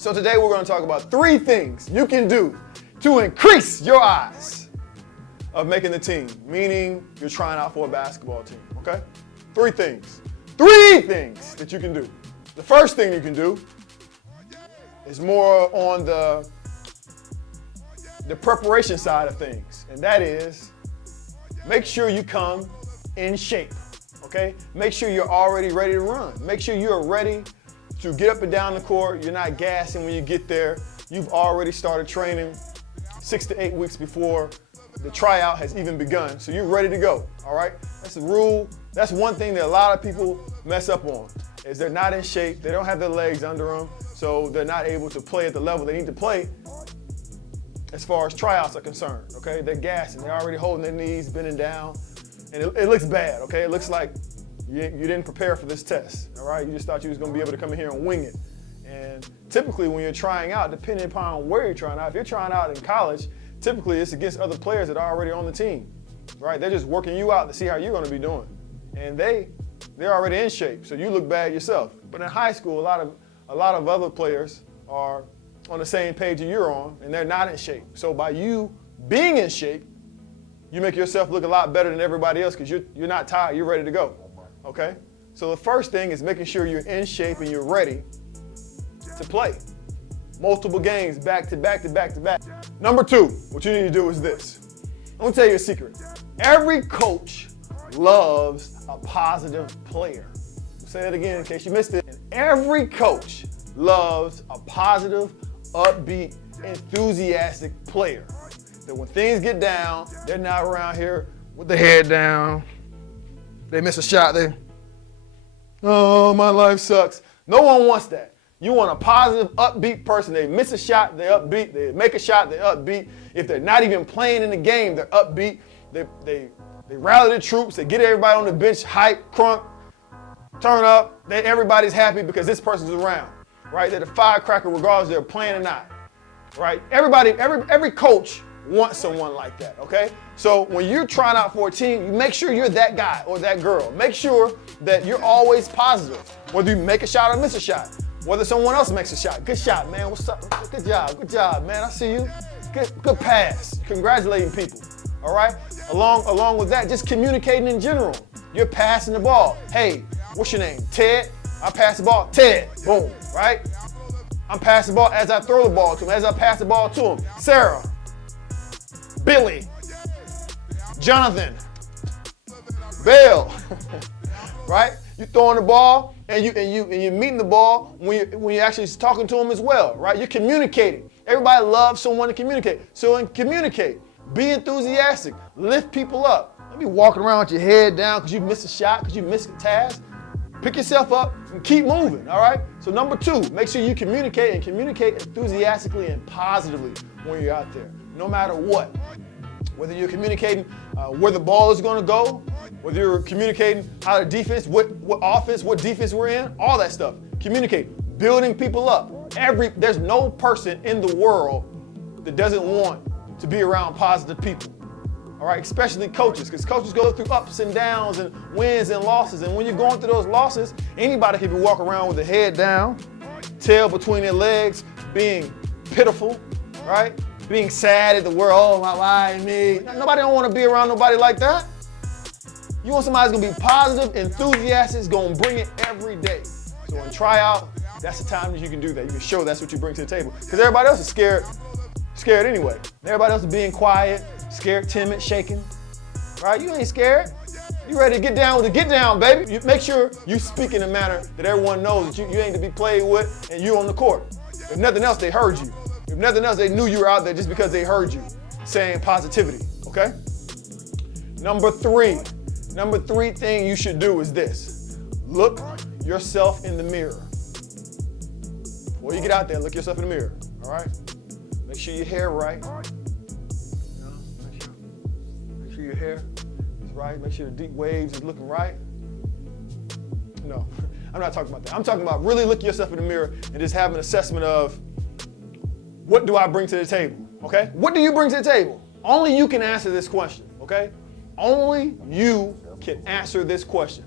So today we're going to talk about 3 things you can do to increase your odds of making the team, meaning you're trying out for a basketball team, okay? 3 things. 3 things that you can do. The first thing you can do is more on the preparation side of things, and that is make sure you come in shape, okay? Make sure you're already ready to run. Make sure you're ready to get up and down the court. You're not gassing when you get there. You've already started training 6 to 8 weeks before the tryout has even begun, so you're ready to go, all right? That's the rule. That's one thing that a lot of people mess up on, is they're not in shape. They don't have their legs under them, so they're not able to play at the level they need to play as far as tryouts are concerned, okay? They're gassing. They're already holding their knees, bending down, and it looks bad, okay? It looks like you didn't prepare for this test, all right? You just thought you was gonna be able to come in here and wing it. And typically when you're trying out, depending upon where you're trying out, if you're trying out in college, typically it's against other players that are already on the team, right? They're just working you out to see how you're gonna be doing. And they're already in shape, so you look bad yourself. But in high school, a lot of other players are on the same page that you're on, and they're not in shape. So by you being in shape, you make yourself look a lot better than everybody else because you're not tired, you're ready to go, okay? So the first thing is making sure you're in shape and you're ready to play. Multiple games back to back to back to back. Number 2, what you need to do is this. I'm gonna tell you a secret. Every coach loves a positive player. I'll say that again in case you missed it. And every coach loves a positive, upbeat, enthusiastic player. That when things get down, they're not around here with the head down. They miss a shot, oh, my life sucks. No one wants that. You want a positive, upbeat person. They miss a shot, they're upbeat. They make a shot, they're upbeat. If they're not even playing in the game, they're upbeat. They rally the troops. They get everybody on the bench hype, crunk, turn up. Everybody's happy because this person's around, right? They're the firecracker regardless if they're playing or not, right? Every coach wants someone like that, okay? So when you're trying out for a team, you make sure you're that guy or that girl. Make sure that you're always positive, whether you make a shot or miss a shot. Whether someone else makes a shot. Good shot, man. What's up? Good job, man. I see you. Good pass. Congratulating people. All right? Along with that, just communicating in general. You're passing the ball. Hey, what's your name? Ted? I pass the ball. Ted. Boom. Right? I'm passing the ball as I throw the ball to him, as I pass the ball to him. Sarah. Billy. Jonathan. Bill. Right? You throwing the ball and you're meeting the ball when you're actually talking to them as well, right? You're communicating. Everybody loves someone to communicate. So communicate. Be enthusiastic. Lift people up. Don't be walking around with your head down because you missed a shot, because you missed a task. Pick yourself up and keep moving, all right? So number 2, make sure you communicate and communicate enthusiastically and positively when you're out there, no matter what. Whether you're communicating where the ball is going to go, whether you're communicating how the defense, what offense, what defense we're in, all that stuff. Communicate, building people up. There's no person in the world that doesn't want to be around positive people. All right, especially coaches, because coaches go through ups and downs and wins and losses. And when you're going through those losses, anybody can be walking around with their head down, tail between their legs, being pitiful, right? Being sad at the world, oh, my life, me. Nobody don't want to be around nobody like that. You want somebody that's going to be positive, enthusiastic, is going to bring it every day. So in tryout, that's the time that you can do that. You can show that's what you bring to the table. Because everybody else is scared anyway. Everybody else is being quiet, scared, timid, shaking. Right? You ain't scared. You ready to get down with the get down, baby. You make sure you speak in a manner that everyone knows that you ain't to be played with and you on the court. If nothing else, they heard you. If nothing else, they knew you were out there just because they heard you saying positivity, okay? Number 3 thing you should do is this. Look yourself in the mirror. Before you get out there, look yourself in the mirror, all right? Make sure your hair right. You know, make sure your hair is right. Make sure the deep waves is looking right. No, I'm not talking about that. I'm talking about really looking yourself in the mirror and just having an assessment of what do I bring to the table, okay? What do you bring to the table? Only you can answer this question, okay? Only you can answer this question.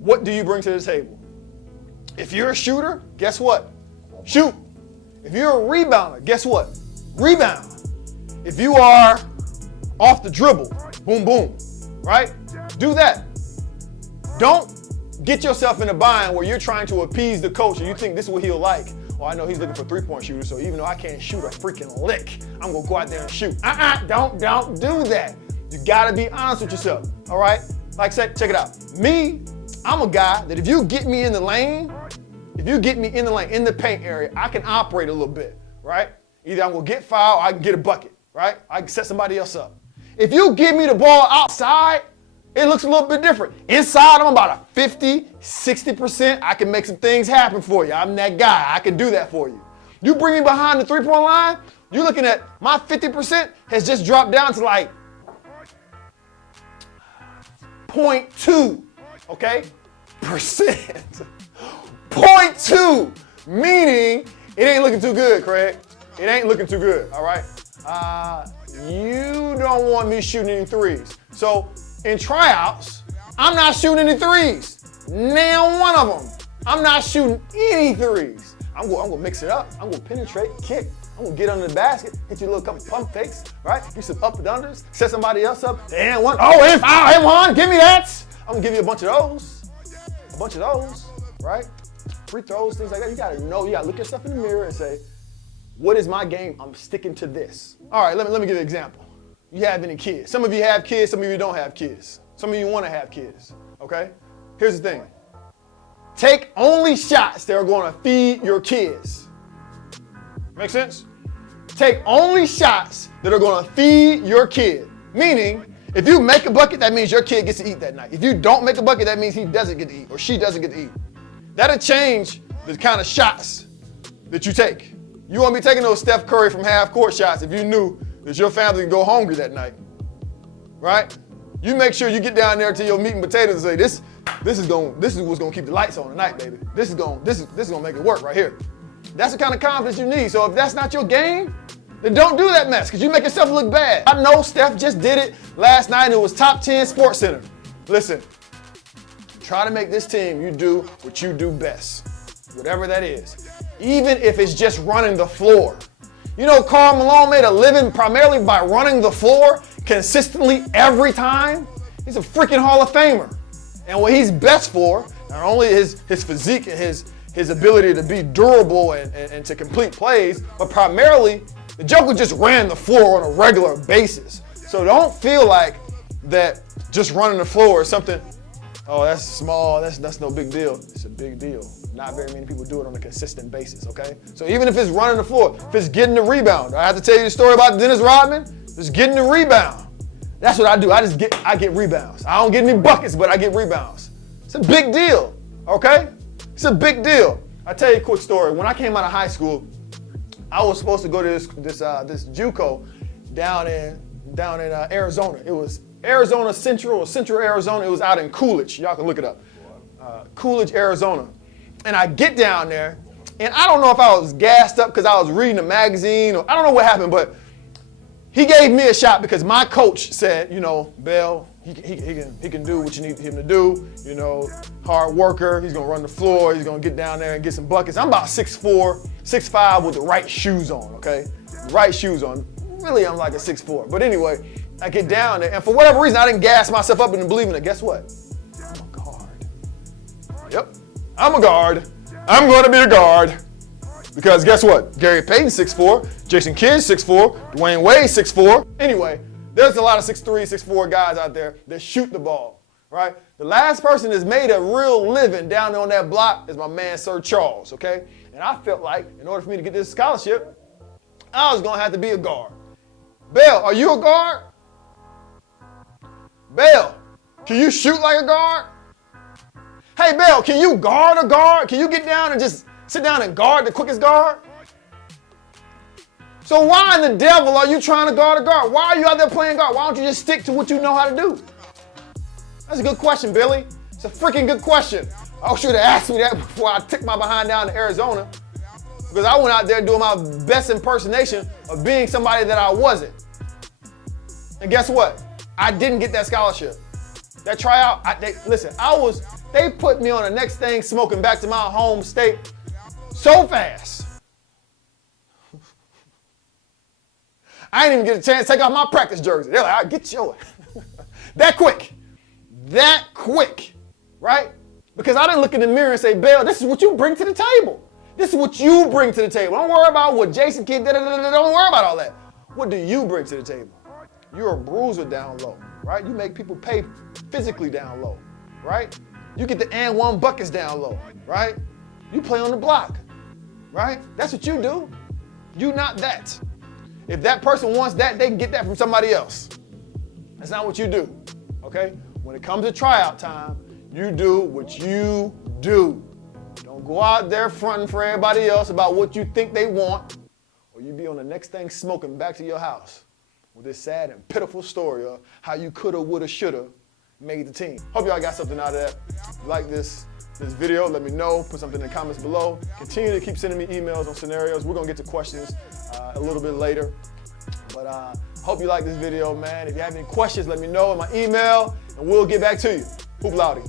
What do you bring to the table? If you're a shooter, guess what? shoot. If you're a rebounder, guess what? Rebound. If you are off the dribble, boom, boom, right? Do that. Don't get yourself in a bind where you're trying to appease the coach and you think this is what he'll like. Oh, I know he's looking for thrpoint shooters, so even though I can't shoot a freaking lick, I'm gonna go out there and shoot. Don't do that. You gotta be honest with yourself, all right? Like I said, check it out. Me, I'm a guy that if you get me in the lane, in the paint area, I can operate a little bit, right? Either I'm gonna get fouled or I can get a bucket, right? I can set somebody else up. If you give me the ball outside, it looks a little bit different. Inside, I'm about a 50, 60%. I can make some things happen for you. I'm that guy. I can do that for you. You bring me behind the three-point line, you're looking at my 50% has just dropped down to like 0.2, okay? Percent. 0.2, meaning it ain't looking too good, Craig. It ain't looking too good, all right? You don't want me shooting any threes. So in tryouts, I'm not shooting any threes. Now one of them. I'm not shooting any threes. I'm gonna mix it up. I'm gonna penetrate, kick. I'm gonna get under the basket, hit you a little couple pump fakes, right? Get some up and unders, set somebody else up, and one. Oh, and foul, and one, give me that. I'm gonna give you a bunch of those, right? Free throws, things like that. You gotta know, you gotta look yourself in the mirror and say, what is my game? I'm sticking to this. All right, let me give you an example. You have any kids? Some of you have kids, some of you don't have kids. Some of you wanna have kids, okay? Here's the thing. Take only shots that are gonna feed your kids. Make sense? Take only shots that are gonna feed your kid. Meaning, if you make a bucket, that means your kid gets to eat that night. If you don't make a bucket, that means he doesn't get to eat or she doesn't get to eat. That'll change the kind of shots that you take. You won't be taking those Steph Curry from half court shots if you knew that your family can go hungry that night, right? You make sure you get down there to your meat and potatoes and say, this is what's gonna keep the lights on tonight, baby. This is gonna make it work right here. That's the kind of confidence you need. So if that's not your game, then don't do that mess, because you make yourself look bad. I know Steph just did it last night and it was top 10 Sports Center. Listen, try to make this team, you do what you do best, whatever that is. Even if it's just running the floor. You know, Karl Malone made a living primarily by running the floor consistently every time. He's a freaking Hall of Famer. And what he's best for, not only his physique and his ability to be durable and to complete plays, but primarily the Joker just ran the floor on a regular basis. So don't feel like that just running the floor is something, oh, that's small, that's no big deal. It's a big deal. Not very many people do it on a consistent basis, okay? So even if it's running the floor, if it's getting the rebound, I have to tell you the story about Dennis Rodman, just getting the rebound. That's what I do, I get rebounds. I don't get any buckets, but I get rebounds. It's a big deal, okay? It's a big deal. I'll tell you a quick story. When I came out of high school, I was supposed to go to this JUCO down in Arizona. It was Arizona Central or Central Arizona. It was out in Coolidge. Y'all can look it up. Coolidge, Arizona. And I get down there, and I don't know if I was gassed up because I was reading a magazine or I don't know what happened, but he gave me a shot because my coach said, you know, Bell, he can do what you need him to do. You know, hard worker. He's gonna run the floor. He's gonna get down there and get some buckets. I'm about 6'4", 6'5" with the right shoes on. Okay, right shoes on. Really, I'm like a 6'4". But anyway, I get down there, and for whatever reason, I didn't gas myself up into believing it. Guess what? I'm a guard. Yep, I'm a guard. I'm gonna be a guard. Because guess what? Gary Payton's 6'4", Jason Kidd's 6'4", Dwayne Wade's 6'4". Anyway, there's a lot of 6'3", 6'4" guys out there that shoot the ball, right? The last person that's made a real living down there on that block is my man, Sir Charles, okay? And I felt like in order for me to get this scholarship, I was gonna have to be a guard. Bell, are you a guard? Bell, can you shoot like a guard? Hey, Bell, can you guard a guard? Can you get down and just sit down and guard the quickest guard? So why in the devil are you trying to guard a guard? Why are you out there playing guard? Why don't you just stick to what you know how to do? That's a good question, Billy. It's a freaking good question. I should have asked me that before I took my behind down to Arizona, because I went out there doing my best impersonation of being somebody that I wasn't. And guess what? I didn't get that scholarship. That tryout, they put me on the next thing smoking back to my home state so fast. I ain't even get a chance to take off my practice jersey. They're like, all right, get your that quick, right? Because I didn't look in the mirror and say, Bell, this is what you bring to the table. This is what you bring to the table. Don't worry about what Jason Kidd did. Don't worry about all that. What do you bring to the table? You're a bruiser down low, right? You make people pay physically down low, right? You get the and one buckets down low, right? You play on the block, right? That's what you do. You not that. If that person wants that, they can get that from somebody else. That's not what you do, okay? When it comes to tryout time, you do what you do. Don't go out there fronting for everybody else about what you think they want, or you be on the next thing smoking back to your house with this sad and pitiful story of how you coulda, woulda, shoulda made the team. Hope y'all got something out of that. If you like this video, let me know. Put something in the comments below. Continue to keep sending me emails on scenarios. We're gonna get to questions a little bit later. But hope you like this video, man. If you have any questions, let me know in my email, and we'll get back to you. Hoop Loudy.